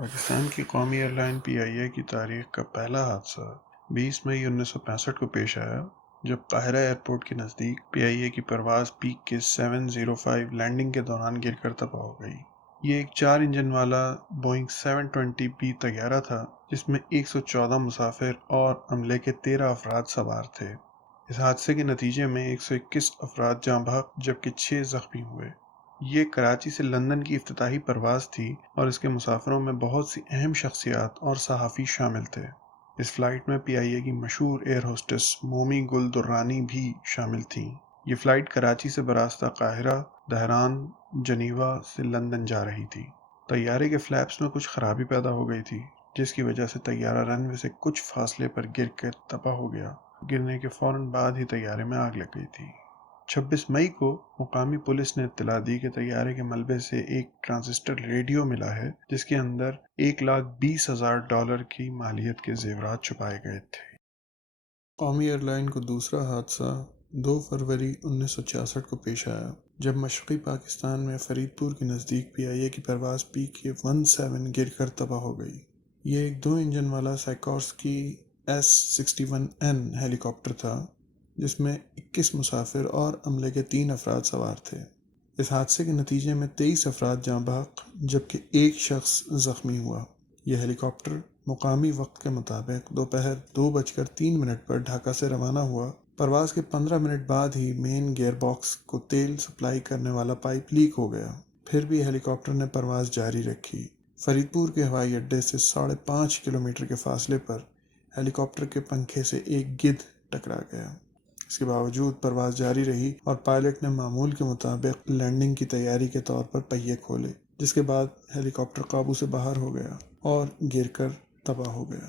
پاکستان کی قومی air line پی آئی اے کی تاریخ کا پہلا حادثہ 20 مئی 1965 کو پیش آیا جب قاہرہ ایئرپورٹ کے نزدیک پی آئی اے کی پرواز پیک کے 705 لینڈنگ کے دوران گر کر تباہ ہو گئی۔ یہ ایک 4 انجن والا بوئنگ 720 طیارہ تھا جس میں 114 مسافر اور عملے کے 13 افراد سوار تھے۔ اس حادثے کے نتیجے میں 121 افراد جاں بحق جبکہ 6 زخمی ہوئے۔ یہ کراچی سے لندن کی افتتاحی پرواز تھی اور اس کے مسافروں میں بہت سی اہم شخصیات اور صحافی شامل تھے۔ اس فلائٹ میں پی آئی اے کی مشہور ایئر ہوسٹس مومی گل درانی بھی شامل تھیں۔ یہ فلائٹ کراچی سے براستہ قاہرہ، تہران، جنیوا سے لندن جا رہی تھی۔ طیارے کے فلیپس میں کچھ خرابی پیدا ہو گئی تھی جس کی وجہ سے طیارہ رن وے سے کچھ فاصلے پر گر کر تباہ ہو گیا۔ گرنے کے فوراً بعد ہی طیارے میں آگ لگ گئی تھی۔ 26 مئی کو مقامی پولیس نے اطلاع دی کہ طیارے کے ملبے سے ایک ٹرانزسٹر ریڈیو ملا ہے جس کے اندر $1,20,000 کی مالیت کے زیورات چھپائے گئے تھے۔ قومی ایئر لائن کو دوسرا حادثہ 2 فروری 1966 کو پیش آیا جب مشرقی پاکستان میں فرید پور کے نزدیک پی آئی اے کی پرواز پی کے 17 گر کر تباہ ہو گئی۔ یہ ایک 2 انجن والا سائیکورسکی S61N ہیلی کاپٹر تھا جس میں 21 مسافر اور عملے کے 3 افراد سوار تھے۔ اس حادثے کے نتیجے میں 23 افراد جاں بحق جبکہ ایک شخص زخمی ہوا۔ یہ ہیلی کاپٹر مقامی وقت کے مطابق دوپہر 2:03 پر ڈھاکہ سے روانہ ہوا۔ پرواز کے 15 منٹ بعد ہی مین گیئر باکس کو تیل سپلائی کرنے والا پائپ لیک ہو گیا۔ پھر بھی ہیلی کاپٹر نے پرواز جاری رکھی۔ فرید پور کے ہوائی اڈے سے 5.5 کلومیٹر کے فاصلے پر ہیلی کاپٹر کے پنکھے سے ایک گدھ ٹکرا گیا۔ اس کے باوجود پرواز جاری رہی اور پائلٹ نے معمول کے مطابق لینڈنگ کی تیاری کے طور پر پہیے کھولے، جس کے بعد ہیلی کاپٹر قابو سے باہر ہو گیا اور گر کر تباہ ہو گیا۔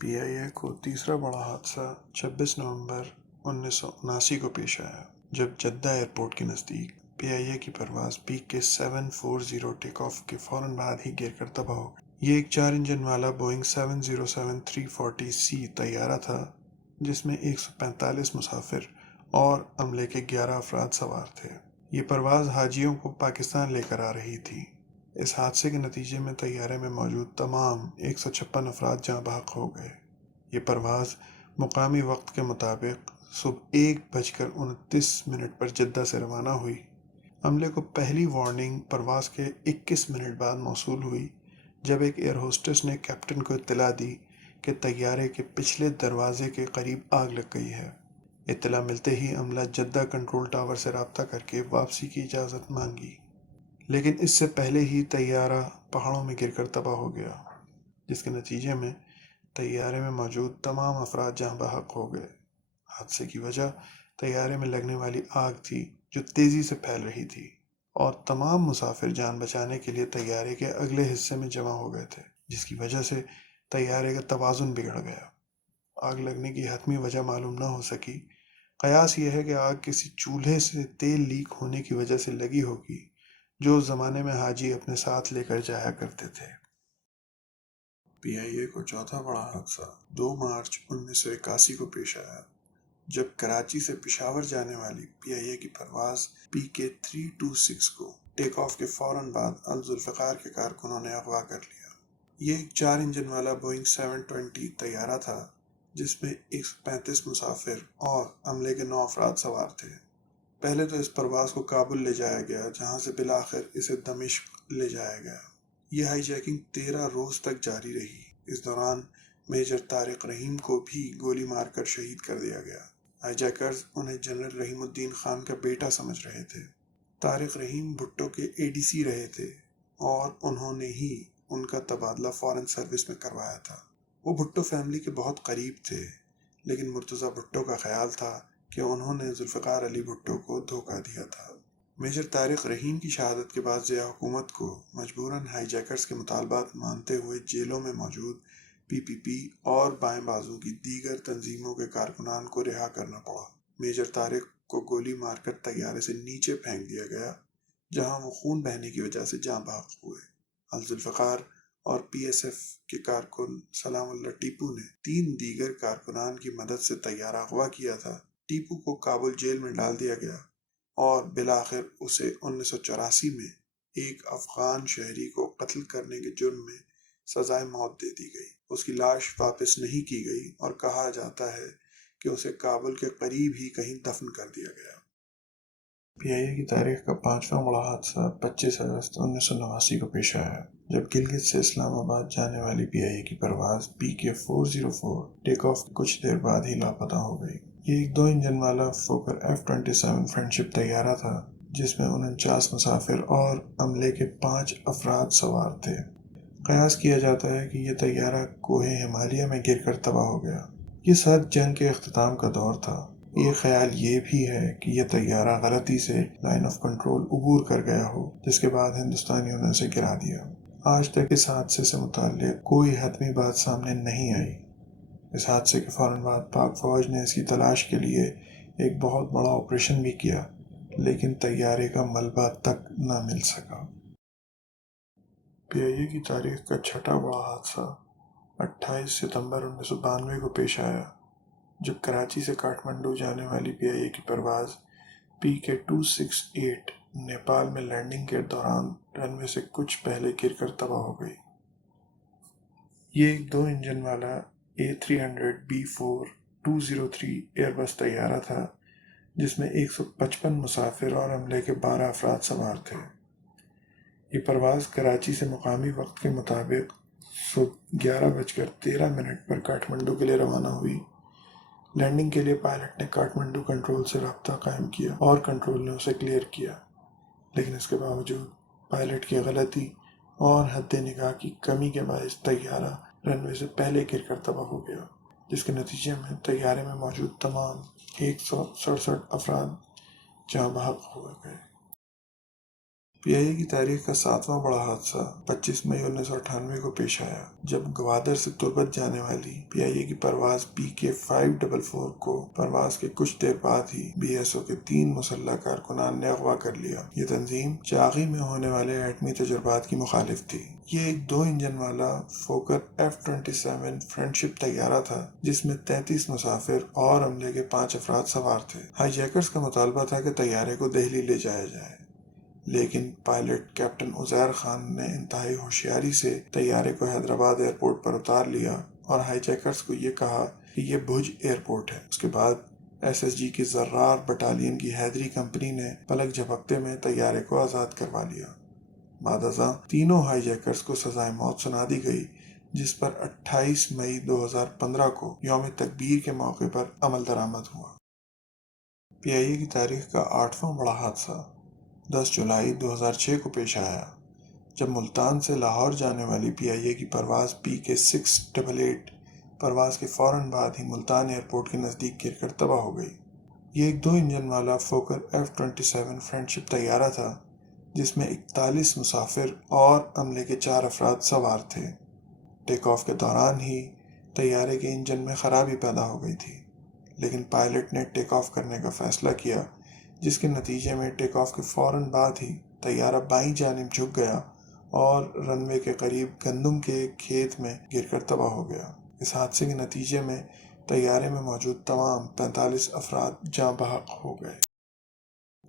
پی آئی اے کو تیسرا بڑا حادثہ 26 نومبر 1979 کو پیش آیا جب جدہ ایئرپورٹ کے نزدیک پی آئی اے کی پرواز پیک کے 740 ٹیک آف کے فوراً بعد ہی گر کر تباہ ہو گئی۔ یہ ایک 4 انجن والا بوئنگ 707-340C طیارہ تھا جس میں 145 مسافر اور عملے کے 11 افراد سوار تھے۔ یہ پرواز حاجیوں کو پاکستان لے کر آ رہی تھی۔ اس حادثے کے نتیجے میں طیارے میں موجود تمام 156 افراد جاں بحق ہو گئے۔ یہ پرواز مقامی وقت کے مطابق صبح 1:29 پر جدہ سے روانہ ہوئی۔ عملے کو پہلی وارننگ پرواز کے 21 منٹ بعد موصول ہوئی جب ایک ایئر ہوسٹس نے کیپٹن کو اطلاع دی کہ طیارے کے پچھلے دروازے کے قریب آگ لگ گئی ہے۔ اطلاع ملتے ہی عملہ جدہ کنٹرول ٹاور سے رابطہ کر کے واپسی کی اجازت مانگی، لیکن اس سے پہلے ہی طیارہ پہاڑوں میں گر کر تباہ ہو گیا، جس کے نتیجے میں طیارے میں موجود تمام افراد جاں بحق ہو گئے۔ حادثے کی وجہ طیارے میں لگنے والی آگ تھی جو تیزی سے پھیل رہی تھی اور تمام مسافر جان بچانے کے لیے طیارے کے اگلے حصے میں جمع ہو گئے تھے، جس کی وجہ سے طیارے کا توازن بگڑ گیا۔ آگ لگنے کی حتمی وجہ معلوم نہ ہو سکی۔ قیاس یہ ہے کہ آگ کسی چولہے سے تیل لیک ہونے کی وجہ سے لگی ہوگی جو اس زمانے میں حاجی اپنے ساتھ لے کر جایا کرتے تھے۔ پی آئی اے کو چوتھا بڑا حادثہ 2 مارچ 1981 کو پیش آیا جب کراچی سے پشاور جانے والی پی آئی اے کی پرواز پی کے 326 کو ٹیک آف کے فوراً بعد الذوالفقار کے کارکنوں نے اغوا کر لیا۔ یہ ایک 4 انجن والا بوئنگ 720 طیارہ تھا جس میں 135 مسافر اور عملے کے 9 افراد سوار تھے۔ پہلے تو اس پرواز کو کابل لے جایا گیا جہاں سے بالآخر اسے دمشق لے جایا گیا۔ یہ ہائی جیکنگ 13 روز تک جاری رہی۔ اس دوران میجر طارق رحیم کو بھی گولی مار کر شہید کر دیا گیا۔ ہائی جیکرز انہیں جنرل رحیم الدین خان کا بیٹا سمجھ رہے تھے۔ طارق رحیم بھٹو کے اے ڈی سی رہے تھے اور انہوں نے ہی ان کا تبادلہ فارن سروس میں کروایا تھا۔ وہ بھٹو فیملی کے بہت قریب تھے، لیکن مرتضیٰ بھٹو کا خیال تھا کہ انہوں نے ذوالفقار علی بھٹو کو دھوکہ دیا تھا۔ میجر طارق رحیم کی شہادت کے بعد ضیاء حکومت کو مجبوراً ہائی جیکرز کے مطالبات مانتے ہوئے جیلوں میں موجود پی پی پی اور بائیں بازو کی دیگر تنظیموں کے کارکنان کو رہا کرنا پڑا۔ میجر طارق کو گولی مار کر طیارے سے نیچے پھینک دیا گیا جہاں وہ خون بہنے کی وجہ سے جاں بحق ہوئے۔ الذوالفقار اور پی ایس ایف کے کارکن سلام اللہ ٹیپو نے 3 دیگر کارکنان کی مدد سے طیارہ اغوا کیا تھا۔ ٹیپو کو کابل جیل میں ڈال دیا گیا اور بالآخر اسے 1984 میں ایک افغان شہری کو قتل کرنے کے جرم میں سزائے موت دے دی گئی۔ اس کی لاش واپس نہیں کی گئی اور کہا جاتا ہے کہ اسے کابل کے قریب ہی کہیں دفن کر دیا گیا۔ پی آئی اے کی تاریخ کا 5واں بڑا حادثہ 25 اگست 1989 کو پیش آیا، جب گلگت سے اسلام آباد جانے والی پی آئی اے کی پرواز PK-404 ٹیک آف کچھ دیر بعد ہی لاپتہ ہو گئی۔ یہ ایک 2 انجن والا فوکر F-27 فرینڈشپ طیارہ تھا جس میں 49 مسافر اور عملے کے 5 افراد سوار تھے۔ قیاس کیا جاتا ہے کہ یہ طیارہ کوہ ہمالیہ میں گر کر تباہ ہو گیا۔ یہ سرد جنگ کے اختتام کا دور تھا۔ یہ خیال یہ بھی ہے کہ یہ طیارہ غلطی سے لائن آف کنٹرول عبور کر گیا ہو، جس کے بعد ہندوستانیوں نے اسے گرا دیا۔ آج تک اس حادثے سے متعلق کوئی حتمی بات سامنے نہیں آئی۔ اس حادثے کے فوراً بعد پاک فوج نے اس کی تلاش کے لیے ایک بہت بڑا آپریشن بھی کیا، لیکن طیارے کا ملبہ تک نہ مل سکا۔ پی آئی اے کی تاریخ کا 6واں بڑا حادثہ 28 ستمبر 1992 کو پیش آیا، جب کراچی سے کاٹھمنڈو جانے والی پی آئی اے کی پرواز PK-268 نیپال میں لینڈنگ کے دوران رن وے سے کچھ پہلے گر کر تباہ ہو گئی۔ یہ ایک 2 انجن والا A300B4-203 ایئر بس طیارہ تھا جس میں 155 مسافر اور عملے کے 12 افراد سوار تھے۔ یہ پرواز کراچی سے مقامی وقت کے مطابق صبح 11:13 پر کاٹھمنڈو کے لیے روانہ ہوئی۔ لینڈنگ کے لیے پائلٹ نے کاٹھمنڈو کنٹرول سے رابطہ قائم کیا اور کنٹرول نے اسے کلیئر کیا، لیکن اس کے باوجود پائلٹ کی غلطی اور حد نگاہ کی کمی کے باعث طیارہ رن وے سے پہلے گر کر تباہ ہو گیا، جس کے نتیجے میں طیارے میں موجود تمام 167 افراد جاں بحق ہو گئے۔ پی آئی اے کی تاریخ کا 7واں بڑا حادثہ 25 مئی 1998 کو پیش آیا، جب گوادر سے تربت جانے والی پی آئی اے کی پرواز PK-544 کو پرواز کے کچھ دیر بعد ہی BSO کے 3 مسلح کارکنان نے اغوا کر لیا۔ یہ تنظیم چاغی میں ہونے والے ایٹمی تجربات کی مخالف تھی۔ یہ ایک 2 انجن والا فوکر F-27 فرینڈشپ طیارہ تھا جس میں 33 مسافر اور عملے کے 5 افراد سوار تھے۔ ہائی جیکرز کا مطالبہ تھا کہ طیارے کو دہلی لے جایا جائے، لیکن پائلٹ کیپٹن عزیر خان نے انتہائی ہوشیاری سے طیارے کو حیدرآباد ایئرپورٹ پر اتار لیا اور ہائی جیکرز کو یہ کہا کہ یہ بھوج ایئرپورٹ ہے۔ اس کے بعد SSG کی زرار بٹالین کی حیدری کمپنی نے پلک جھپکتے میں طیارے کو آزاد کروا لیا۔ بعد ازاں تینوں ہائی جیکرز کو سزائے موت سنا دی گئی، جس پر 28 مئی 2015 کو یوم تکبیر کے موقع پر عمل درآمد ہوا۔ پی آئی اے کی تاریخ کا 8واں بڑا حادثہ 10 جولائی 2006 کو پیش آیا، جب ملتان سے لاہور جانے والی پی آئی اے کی پرواز PK-688 پرواز کے فوراً بعد ہی ملتان ایئرپورٹ کے نزدیک گر کر تباہ ہو گئی۔ یہ ایک 2 انجن والا فوکر F-27 فرینڈشپ طیارہ تھا جس میں 41 مسافر اور عملے کے 4 افراد سوار تھے۔ ٹیک آف کے دوران ہی طیارے کے انجن میں خرابی پیدا ہو گئی تھی، لیکن پائلٹ نے ٹیک آف کرنے کا فیصلہ کیا، جس کے نتیجے میں ٹیک آف کے فوراً بعد ہی طیارہ بائیں جانب جھک گیا اور رن وے کے قریب گندم کے کھیت میں گر کر تباہ ہو گیا۔ اس حادثے کے نتیجے میں طیارے میں موجود تمام 45 افراد جاں بحق ہو گئے۔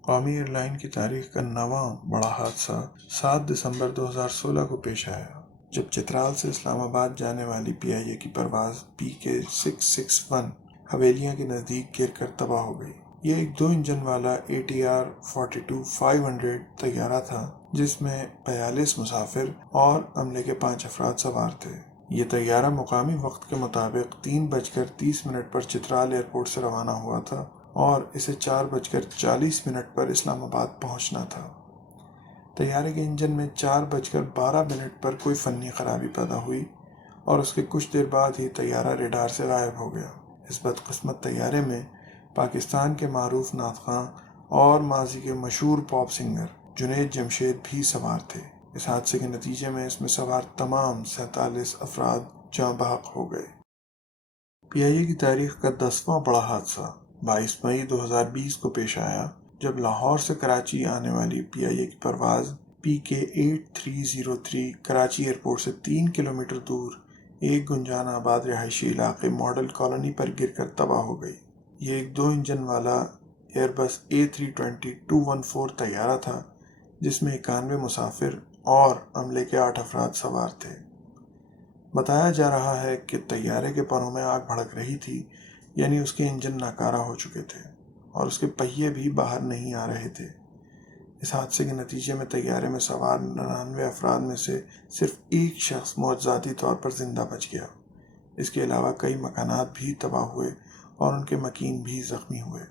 قومی ایئر لائن کی تاریخ کا 9واں بڑا حادثہ 7 دسمبر 2016 کو پیش آیا، جب چترال سے اسلام آباد جانے والی پی آئی اے کی پرواز PK-661 حویلیاں کے نزدیک گر کر تباہ ہو گئی۔ یہ ایک 2 انجن والا ATR-42-500 طیارہ تھا جس میں 42 مسافر اور عملے کے 5 افراد سوار تھے۔ یہ طیارہ مقامی وقت کے مطابق 3:30 پر چترال ایئرپورٹ سے روانہ ہوا تھا اور اسے 4:40 پر اسلام آباد پہنچنا تھا۔ طیارے کے انجن میں 4:12 پر کوئی فنی خرابی پیدا ہوئی اور اس کے کچھ دیر بعد ہی طیارہ ریڈار سے غائب ہو گیا۔ اس بدقسمت طیارے میں پاکستان کے معروف نعت خواں اور ماضی کے مشہور پاپ سنگر جنید جمشید بھی سوار تھے۔ اس حادثے کے نتیجے میں اس میں سوار تمام 47 افراد جاں بحق ہو گئے۔ پی آئی اے کی تاریخ کا 10واں بڑا حادثہ 22 مئی 2020 کو پیش آیا، جب لاہور سے کراچی آنے والی پی آئی اے کی پرواز PK-8303 کراچی ایئرپورٹ سے 3 کلومیٹر دور ایک گنجان آباد رہائشی علاقے ماڈل کالونی پر گر کر تباہ ہو گئی۔ یہ ایک 2 انجن والا ایئر بس A320-214 طیارہ تھا جس میں 91 مسافر اور عملے کے 8 افراد سوار تھے۔ بتایا جا رہا ہے کہ طیارے کے پروں میں آگ بھڑک رہی تھی، یعنی اس کے انجن ناکارہ ہو چکے تھے اور اس کے پہیے بھی باہر نہیں آ رہے تھے۔ اس حادثے کے نتیجے میں طیارے میں سوار 99 افراد میں سے صرف ایک شخص معجزاتی طور پر زندہ بچ گیا۔ اس کے علاوہ کئی مکانات بھی تباہ ہوئے اور ان کے مکین بھی زخمی ہوئے۔